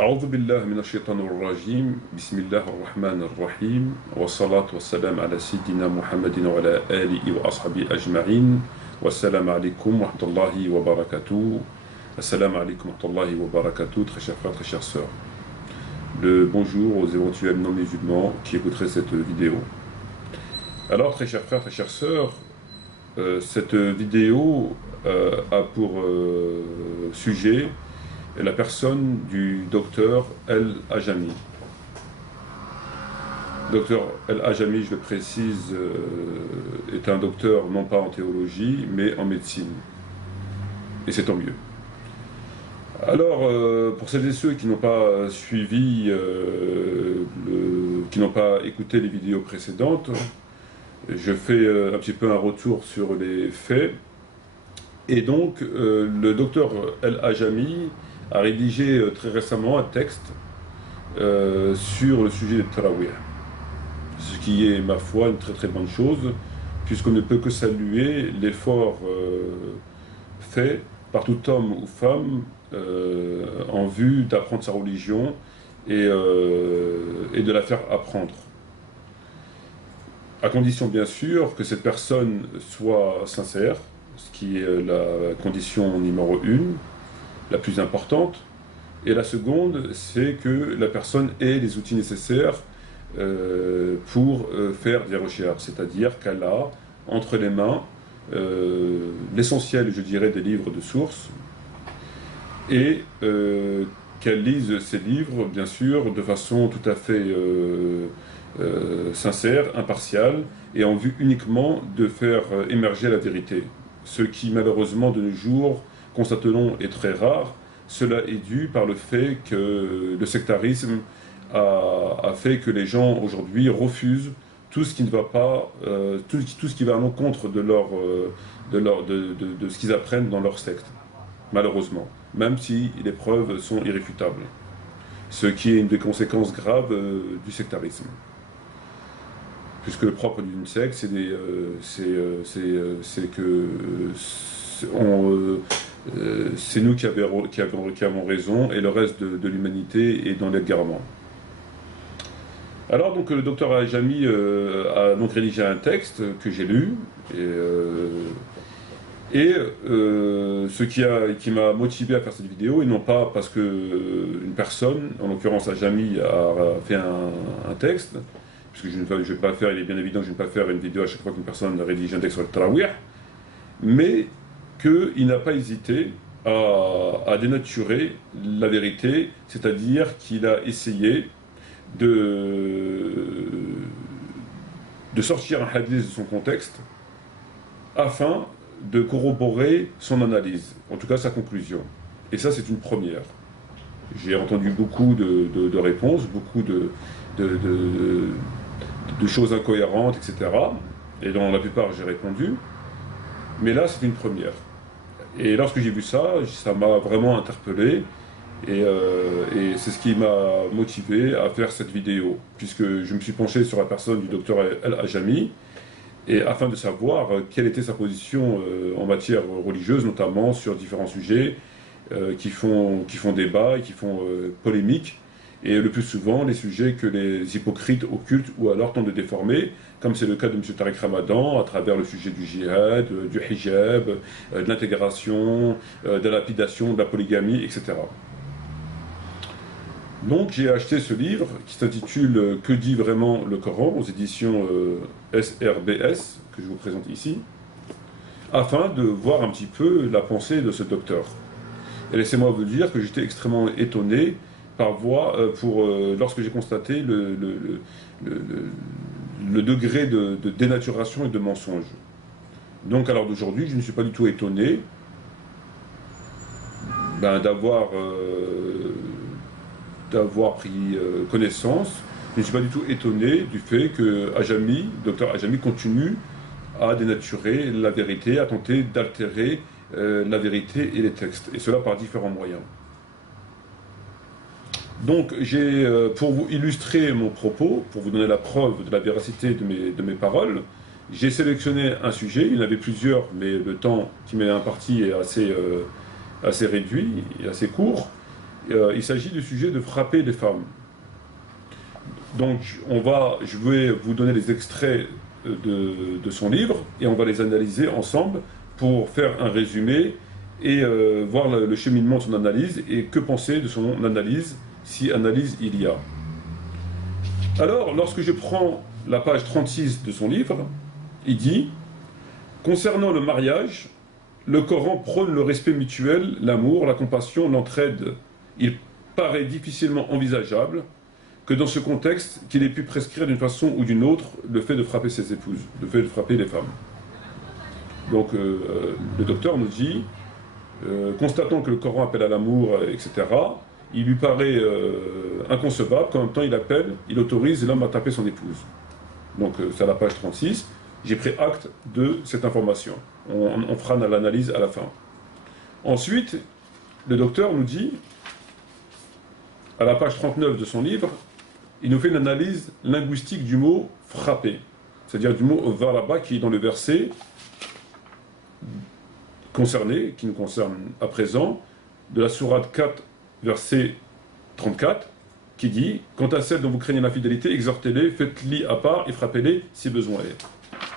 أعوذ بالله من الشيطان الرجيم بسم الله الرحمن الرحيم والصلاة والسلام على سيدنا محمد وعلى آله وأصحابه أجمعين والسلام عليكم ورحمة الله وبركاته. Assalamu alaikum wa rahmatullahi wa barakatuh, très chers frères, très chères sœurs. Le bonjour aux éventuels non-musulmans qui écouteraient cette vidéo. Alors, très chers frères, très chères sœurs, cette vidéo a pour sujet la personne du docteur El-Ajami. Docteur El-Ajami, je le précise, est un docteur non pas en théologie, mais en médecine. Et c'est tant mieux. Alors, pour celles et ceux qui n'ont pas suivi, qui n'ont pas écouté les vidéos précédentes, je fais un petit peu un retour sur les faits. Et donc, le docteur El-Ajami a rédigé très récemment un texte sur le sujet des Tarawih. Ce qui est, ma foi, une très très bonne chose, puisqu'on ne peut que saluer l'effort fait par tout homme ou femme en vue d'apprendre sa religion et de la faire apprendre. À condition bien sûr que cette personne soit sincère, ce qui est la condition numéro 1, la plus importante. Et la seconde, c'est que la personne ait les outils nécessaires pour faire des recherches, c'est-à-dire qu'elle a entre les mains l'essentiel, je dirais, des livres de sources, et qu'elle lise ces livres, bien sûr, de façon tout à fait sincère, impartiale, et en vue uniquement de faire émerger la vérité. Ce qui, malheureusement, de nos jours, constatons, est très rare. Cela est dû par le fait que le sectarisme a fait que les gens, aujourd'hui, refusent tout ce qui ne va pas, tout ce qui va à l'encontre de ce qu'ils apprennent dans leur secte, malheureusement, même si les preuves sont irréfutables. Ce qui est une des conséquences graves du sectarisme. Puisque le propre d'une secte, c'est nous qui avons raison, et le reste de l'humanité est dans l'égarement. Alors donc le docteur Ajami a donc rédigé un texte que j'ai lu, ce qui m'a motivé à faire cette vidéo, et non pas parce que une personne, en l'occurrence Ajami, a fait un texte, puisque je ne vais pas faire, il est bien évident que je ne vais pas faire une vidéo à chaque fois qu'une personne rédige un texte sur le Tarawih, mais qu'il n'a pas hésité à dénaturer la vérité, c'est-à-dire qu'il a essayé de sortir un hadith de son contexte afin de corroborer son analyse, en tout cas sa conclusion. Et ça, c'est une première. J'ai entendu beaucoup de réponses, beaucoup de choses incohérentes, etc. Et dans la plupart, j'ai répondu. Mais là, c'est une première. Et lorsque j'ai vu ça, ça m'a vraiment interpellé. Et c'est ce qui m'a motivé à faire cette vidéo, puisque je me suis penché sur la personne du docteur El-Ajami, et afin de savoir quelle était sa position en matière religieuse, notamment sur différents sujets qui font débat et qui font polémique, et le plus souvent les sujets que les hypocrites occultent ou alors tentent de déformer, comme c'est le cas de M. Tariq Ramadan, à travers le sujet du djihad, du hijab, de l'intégration, de la lapidation, de la polygamie, etc. Donc j'ai acheté ce livre qui s'intitule « Que dit vraiment le Coran » aux éditions SRBS, que je vous présente ici, afin de voir un petit peu la pensée de ce docteur. Et laissez-moi vous dire que j'étais extrêmement étonné lorsque j'ai constaté le degré de dénaturation et de mensonge. Donc à l'heure d'aujourd'hui, je ne suis pas du tout étonné d'avoir pris connaissance. Je ne suis pas du tout étonné du fait que Dr Ajami continue à dénaturer la vérité, à tenter d'altérer la vérité et les textes, et cela par différents moyens. Donc pour vous illustrer mon propos, pour vous donner la preuve de la véracité de mes paroles, j'ai sélectionné un sujet. Il y en avait plusieurs, mais le temps qui m'est imparti est assez réduit et assez court. il s'agit du sujet de frapper les femmes. Donc je vais vous donner les extraits de son livre et on va les analyser ensemble pour faire un résumé et voir le cheminement de son analyse et que penser de son analyse, si analyse il y a. Alors, lorsque je prends la page 36 de son livre, il dit « Concernant le mariage, le Coran prône le respect mutuel, l'amour, la compassion, l'entraide. Il paraît difficilement envisageable que dans ce contexte, qu'il ait pu prescrire d'une façon ou d'une autre le fait de frapper ses épouses, le fait de frapper les femmes. » Donc le docteur nous dit, constatant que le Coran appelle à l'amour, etc., il lui paraît inconcevable qu'en même temps il autorise l'homme à taper son épouse. Donc c'est à la page 36, j'ai pris acte de cette information. On fera l'analyse à la fin. Ensuite, le docteur nous dit, à la page 39 de son livre, il nous fait une analyse linguistique du mot frapper, c'est-à-dire du mot varaba qui est dans le verset concerné, qui nous concerne à présent, de la sourate 4, verset 34, qui dit « Quant à celles dont vous craignez l'infidélité, exhortez-les, faites-les à part et frappez-les si besoin est. »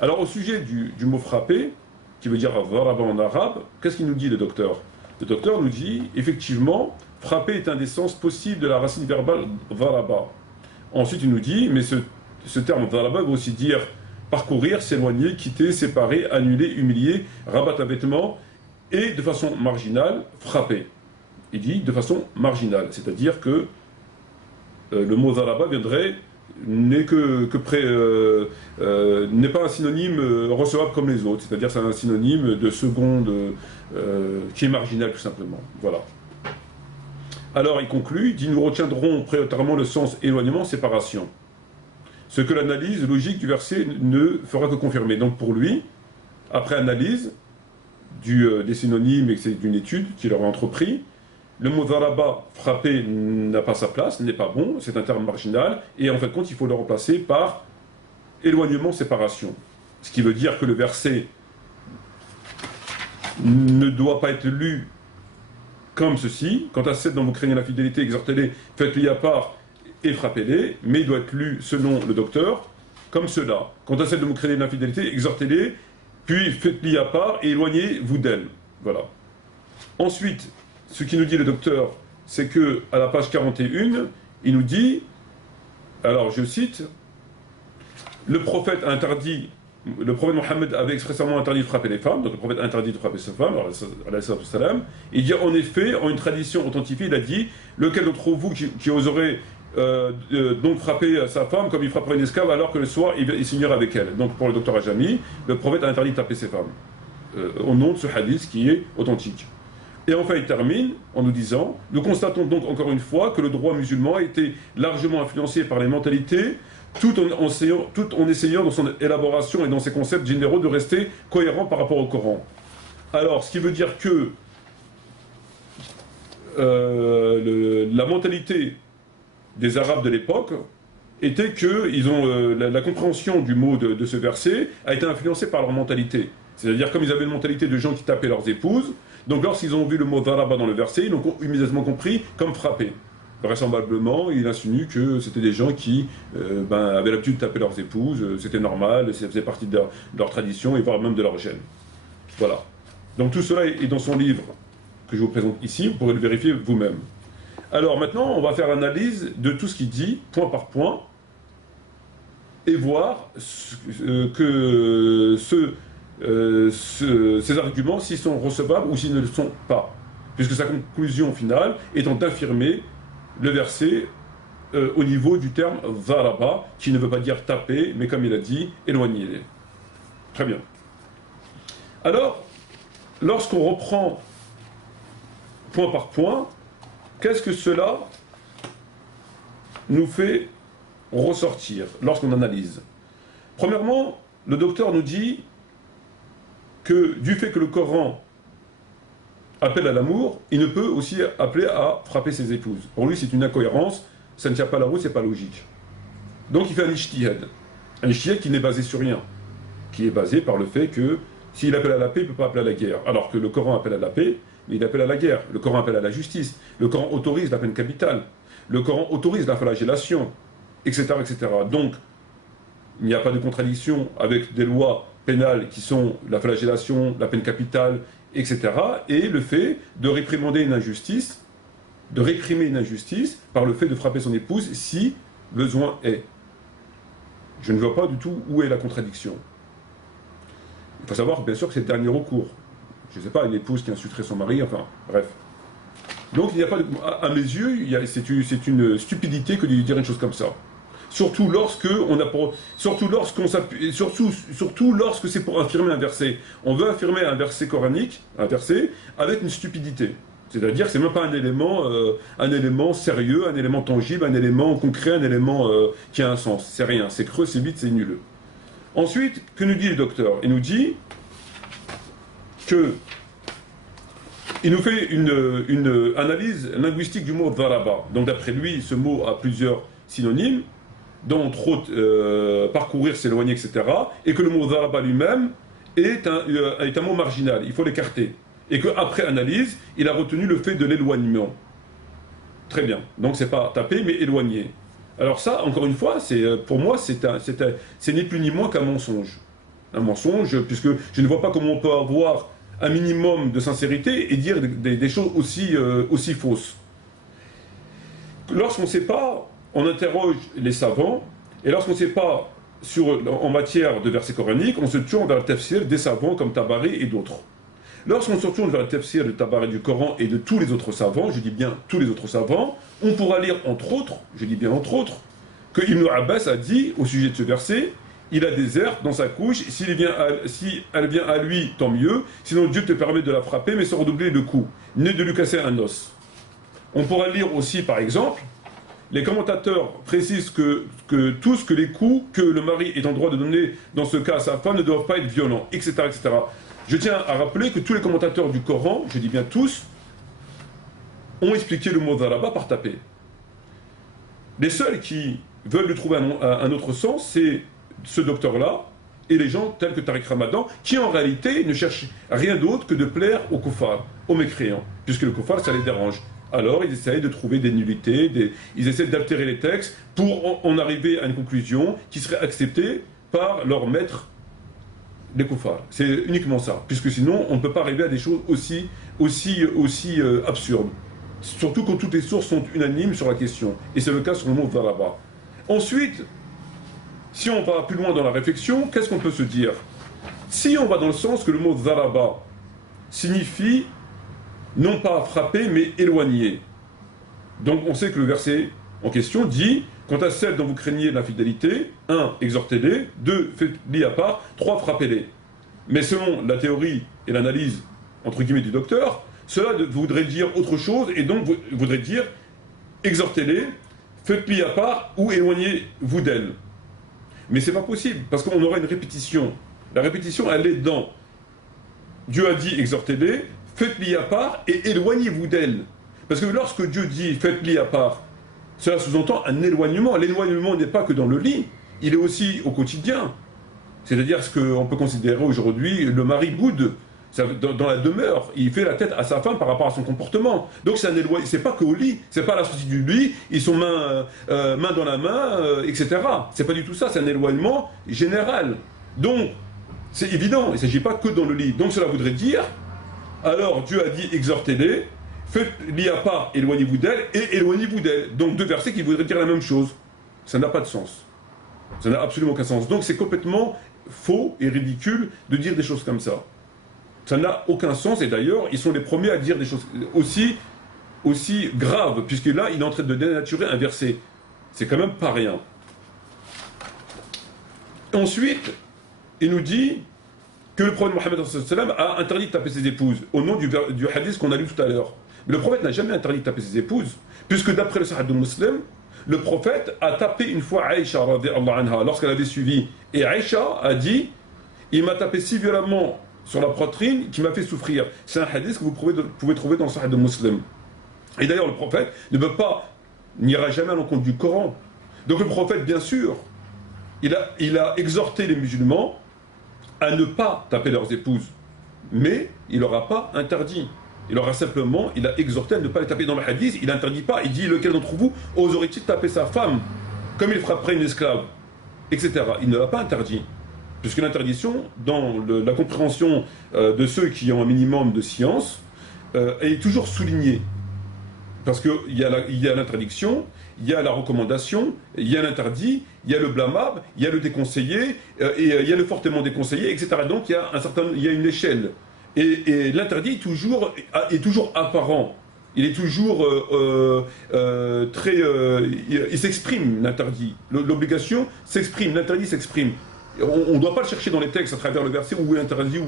Alors au sujet du mot frapper, qui veut dire varaba en arabe, qu'est-ce qu'il nous dit le docteur? Le docteur nous dit, effectivement, frapper est un des sens possibles de la racine verbale varaba. Ensuite il nous dit, mais ce terme varaba veut aussi dire parcourir, s'éloigner, quitter, séparer, annuler, humilier, rabattre un vêtement, et de façon marginale, frapper. Il dit de façon marginale, c'est-à-dire que le mot zaraba n'est pas un synonyme recevable comme les autres, c'est-à-dire c'est un synonyme de seconde qui est marginal tout simplement. Voilà. Alors il conclut, il dit nous retiendrons prioritairement le sens éloignement, séparation. Ce que l'analyse logique du verset ne fera que confirmer. Donc pour lui, après analyse des synonymes et que c'est d'une étude qu'il aura entrepris, le mot zaraba, frapper, n'a pas sa place, n'est pas bon, c'est un terme marginal, et en fait compte, il faut le remplacer par éloignement, séparation. Ce qui veut dire que le verset ne doit pas être lu comme ceci. Quant à celles dont vous craignez l'infidélité, exhortez-les, faites-les à part et frappez-les, mais il doit être lu, selon le docteur, comme cela. Quant à celles dont vous craignez l'infidélité, exhortez-les, puis faites-les à part et éloignez-vous d'elles. Voilà. Ensuite, ce qui nous dit le docteur, c'est que à la page 41, il nous dit, alors je cite, le prophète Mohammed avait expressément interdit de frapper les femmes, donc le prophète a interdit de frapper ses femmes, il dit en effet, en une tradition authentifiée, il a dit, lequel d'entre vous qui oserait donc frapper sa femme comme il frapperait une esclave alors que le soir il signerait avec elle. Donc pour le docteur Ajami, le prophète a interdit de taper ses femmes, au nom de ce hadith qui est authentique. Et enfin, il termine en nous disant « Nous constatons donc encore une fois que le droit musulman a été largement influencé par les mentalités, tout en essayant dans son élaboration et dans ses concepts généraux de rester cohérent par rapport au Coran. » Alors, ce qui veut dire que la mentalité des Arabes de l'époque était que la compréhension du mot de ce verset a été influencée par leur mentalité. C'est-à-dire comme ils avaient une mentalité de gens qui tapaient leurs épouses, donc lorsqu'ils ont vu le mot zaraba dans le verset, ils l'ont immédiatement compris comme frapper. Vraisemblablement, il insinue que c'était des gens qui avaient l'habitude de taper leurs épouses, c'était normal, ça faisait partie de leur tradition et voire même de leur gène. Voilà. Donc tout cela est dans son livre que je vous présente ici, vous pourrez le vérifier vous-même. Alors maintenant, on va faire l'analyse de tout ce qu'il dit, point par point, et voir que ces arguments, s'ils sont recevables ou s'ils ne le sont pas. Puisque sa conclusion finale étant d'affirmer le verset au niveau du terme « zaraba », qui ne veut pas dire « taper », mais comme il a dit « éloigner ». Très bien. Alors, lorsqu'on reprend point par point, qu'est-ce que cela nous fait ressortir lorsqu'on analyse? Premièrement, le docteur nous dit que du fait que le Coran appelle à l'amour, il ne peut aussi appeler à frapper ses épouses. Pour lui, c'est une incohérence, ça ne tient pas la route, c'est pas logique. Donc il fait un ijtihad. Un ijtihad qui n'est basé sur rien, qui est basé par le fait que s'il appelle à la paix, il ne peut pas appeler à la guerre. Alors que le Coran appelle à la paix, mais il appelle à la guerre. Le Coran appelle à la justice. Le Coran autorise la peine capitale. Le Coran autorise la flagellation, etc., etc. Donc, il n'y a pas de contradiction avec des lois pénales qui sont la flagellation, la peine capitale, etc. Et le fait de réprimander une injustice, de réprimer une injustice par le fait de frapper son épouse si besoin est. Je ne vois pas du tout où est la contradiction. Il faut savoir, bien sûr, que c'est le dernier recours. Je ne sais pas, une épouse qui insulterait son mari, enfin, bref. Donc, il n'y a pas de, à mes yeux, c'est une stupidité que de dire une chose comme ça. Surtout lorsque surtout lorsque c'est pour affirmer un verset. On veut affirmer un verset coranique, un verset, avec une stupidité. C'est-à-dire que c'est même pas un élément sérieux, un élément tangible, un élément concret, un élément qui a un sens. C'est rien, c'est creux, c'est vide, c'est nul. Ensuite, que nous dit le docteur? Il nous dit que il nous fait une analyse linguistique du mot dharaba. Donc d'après lui, ce mot a plusieurs synonymes, dont entre autres parcourir, s'éloigner, etc. Et que le mot dharaba lui-même est un mot marginal, il faut l'écarter. Et qu'après analyse, il a retenu le fait de l'éloignement. Très bien. Donc c'est pas taper, mais éloigner. Alors ça, encore une fois, pour moi, c'est ni plus ni moins qu'un mensonge. Un mensonge, puisque je ne vois pas comment on peut avoir un minimum de sincérité et dire des choses aussi fausses. Lorsqu'on ne sait pas, on interroge les savants, et lorsqu'on ne sait pas en matière de versets coraniques, on se tourne vers le tafsir des savants comme Tabari et d'autres. Lorsqu'on se tourne vers le tafsir de Tabari du Coran et de tous les autres savants, je dis bien tous les autres savants, on pourra lire entre autres, je dis bien entre autres, que Ibn Abbas a dit au sujet de ce verset, il a des herbes dans sa couche, si elle vient à lui, tant mieux, sinon Dieu te permet de la frapper, mais sans redoubler le coup, ni de lui casser un os. On pourra lire aussi, par exemple, les commentateurs précisent que tous que les coups que le mari est en droit de donner dans ce cas à sa femme ne doivent pas être violents, etc., etc. Je tiens à rappeler que tous les commentateurs du Coran, je dis bien tous, ont expliqué le mot dharaba par taper. Les seuls qui veulent lui trouver un autre sens, c'est ce docteur-là et les gens tels que Tariq Ramadan, qui en réalité ne cherchent rien d'autre que de plaire aux kuffars, aux mécréants, puisque le kuffar, ça les dérange. Alors ils essayent de trouver des nullités, ils essayent d'altérer les textes pour en arriver à une conclusion qui serait acceptée par leur maître, les kuffars. C'est uniquement ça, puisque sinon on ne peut pas arriver à des choses aussi absurdes. Surtout quand toutes les sources sont unanimes sur la question. Et c'est le cas sur le mot dharaba. Ensuite, si on va plus loin dans la réflexion, qu'est-ce qu'on peut se dire? Si on va dans le sens que le mot dharaba signifie non pas frapper, mais éloigner. Donc on sait que le verset en question dit, quant à celles dont vous craignez l'infidélité, 1. Exhortez-les, 2. Faites-les à part, 3. Frappez-les. Mais selon la théorie et l'analyse, entre guillemets, du docteur, cela voudrait dire autre chose, et donc voudrait dire, exhortez-les, faites-les à part, ou éloignez-vous d'elles. Mais c'est pas possible, parce qu'on aura une répétition. La répétition, elle est dans Dieu a dit, exhortez-les, faites-les à part, et éloignez-vous d'elles. Parce que lorsque Dieu dit, faites-les à part, cela sous-entend un éloignement. L'éloignement n'est pas que dans le lit, il est aussi au quotidien. C'est-à-dire ce qu'on peut considérer aujourd'hui, le mari boude dans la demeure, il fait la tête à sa femme par rapport à son comportement. Donc c'est un éloignement, c'est pas qu'au lit, c'est pas à la sortie du lit, ils sont main dans la main, etc. C'est pas du tout ça, c'est un éloignement général. Donc, c'est évident, il ne s'agit pas que dans le lit. Donc cela voudrait dire, alors Dieu a dit exhortez-les, faites-les à part, éloignez-vous d'elles, et éloignez-vous d'elles. Donc deux versets qui voudraient dire la même chose. Ça n'a pas de sens. Ça n'a absolument aucun sens. Donc c'est complètement faux et ridicule de dire des choses comme ça. Ça n'a aucun sens, et d'ailleurs, ils sont les premiers à dire des choses aussi graves, puisque là, il est en train de dénaturer un verset. C'est quand même pas rien. Ensuite, il nous dit que le prophète Mohammed a interdit de taper ses épouses, au nom du hadith qu'on a lu tout à l'heure. Mais le prophète n'a jamais interdit de taper ses épouses, puisque d'après le Sahih de Muslim, le prophète a tapé une fois Aïcha, lorsqu'elle avait suivi. Et Aïcha a dit, il m'a tapé si violemment sur la poitrine qui m'a fait souffrir. C'est un hadith que vous pouvez trouver dans le Sahih de Muslim. Et d'ailleurs, le prophète n'ira jamais à l'encontre du Coran. Donc le prophète, bien sûr, il a exhorté les musulmans à ne pas taper leurs épouses. Mais il leur a pas interdit. Il aura simplement, il a exhorté à ne pas les taper dans le hadith, il n'interdit pas, il dit lequel d'entre vous oserait-il taper sa femme comme il frapperait une esclave, etc. Il ne l'a pas interdit. Puisque l'interdiction, dans la compréhension de ceux qui ont un minimum de science, est toujours soulignée. Parce qu'il y a l'interdiction, il y a la recommandation, il y a l'interdit, il y a le blâmable, il y a le déconseillé, et il y a le fortement déconseillé, etc. Donc il y a une échelle. Et l'interdit est toujours apparent. Il est toujours très... il s'exprime, l'interdit. L'obligation s'exprime, l'interdit s'exprime. On ne doit pas le chercher dans les textes à travers le verset où il est interdit,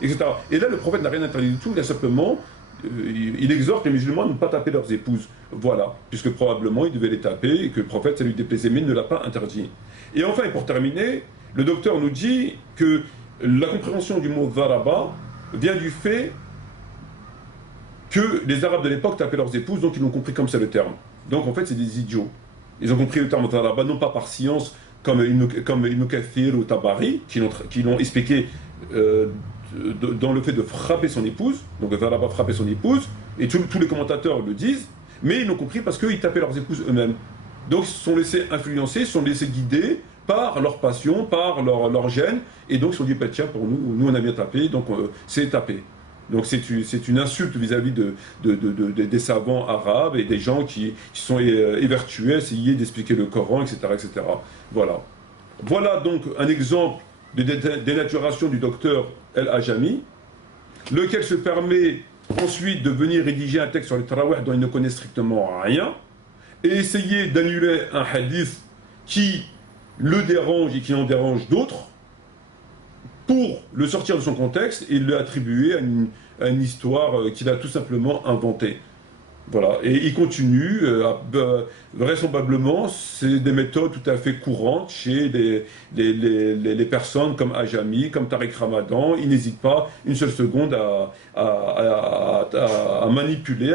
etc. Et là, le prophète n'a rien interdit du tout, il a simplement... il exhorte les musulmans à ne pas taper leurs épouses. Voilà, puisque probablement il devait les taper et que le prophète, ça lui déplaisait, mais il ne l'a pas interdit. Et enfin, et pour terminer, le docteur nous dit que la compréhension du mot dharaba vient du fait que les Arabes de l'époque tapaient leurs épouses, donc ils l'ont compris comme c'est le terme. Donc en fait, c'est des idiots. Ils ont compris le terme dharaba non pas par science, comme Ibn Kathir ou Tabari, qui l'ont expliqué dans le fait de frapper son épouse, donc de pas frapper son épouse, et tous les commentateurs le disent, mais ils l'ont compris parce qu'ils tapaient leurs épouses eux-mêmes. Donc ils se sont laissés influencer, ils se sont laissés guider par leur passion, par leur gêne, et donc ils se sont dit, bah, tiens, pour nous on a bien tapé, donc c'est tapé. Donc c'est une insulte vis-à-vis des savants arabes et des gens qui sont évertués, essayer d'expliquer le Coran, etc., etc. Voilà. Voilà donc un exemple de dénaturation du docteur El-Ajami, lequel se permet ensuite de venir rédiger un texte sur le tarawih dont il ne connaît strictement rien, et essayer d'annuler un hadith qui le dérange et qui en dérange d'autres, pour le sortir de son contexte et le attribuer à une histoire qu'il a tout simplement inventée. Voilà, et il continue, vraisemblablement, c'est des méthodes tout à fait courantes chez les personnes comme Ajami, comme Tariq Ramadan. Il n'hésite pas une seule seconde à manipuler,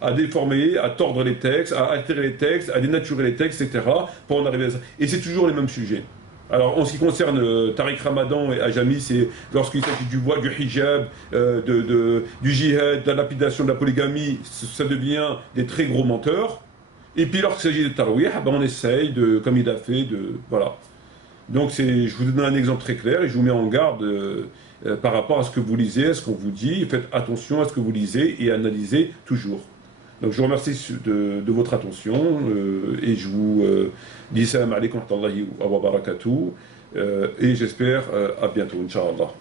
à déformer, à tordre les textes, à altérer les textes, à dénaturer les textes, etc. pour en arriver à ça. Et c'est toujours les mêmes sujets. Alors, en ce qui concerne Tariq Ramadan et Ajami, c'est lorsqu'il s'agit du voile, du hijab, du jihad, de la lapidation, de la polygamie, ça devient des très gros menteurs. Et puis, lorsqu'il s'agit de Tarawih, ben, on essaye, comme il a fait, voilà. Donc, je vous donne un exemple très clair et je vous mets en garde par rapport à ce que vous lisez, à ce qu'on vous dit. Faites attention à ce que vous lisez et analysez toujours. Donc je vous remercie de votre attention et je vous dis salam alaikum wa rahmatullahi wa barakatuh et j'espère à bientôt, Inch'Allah.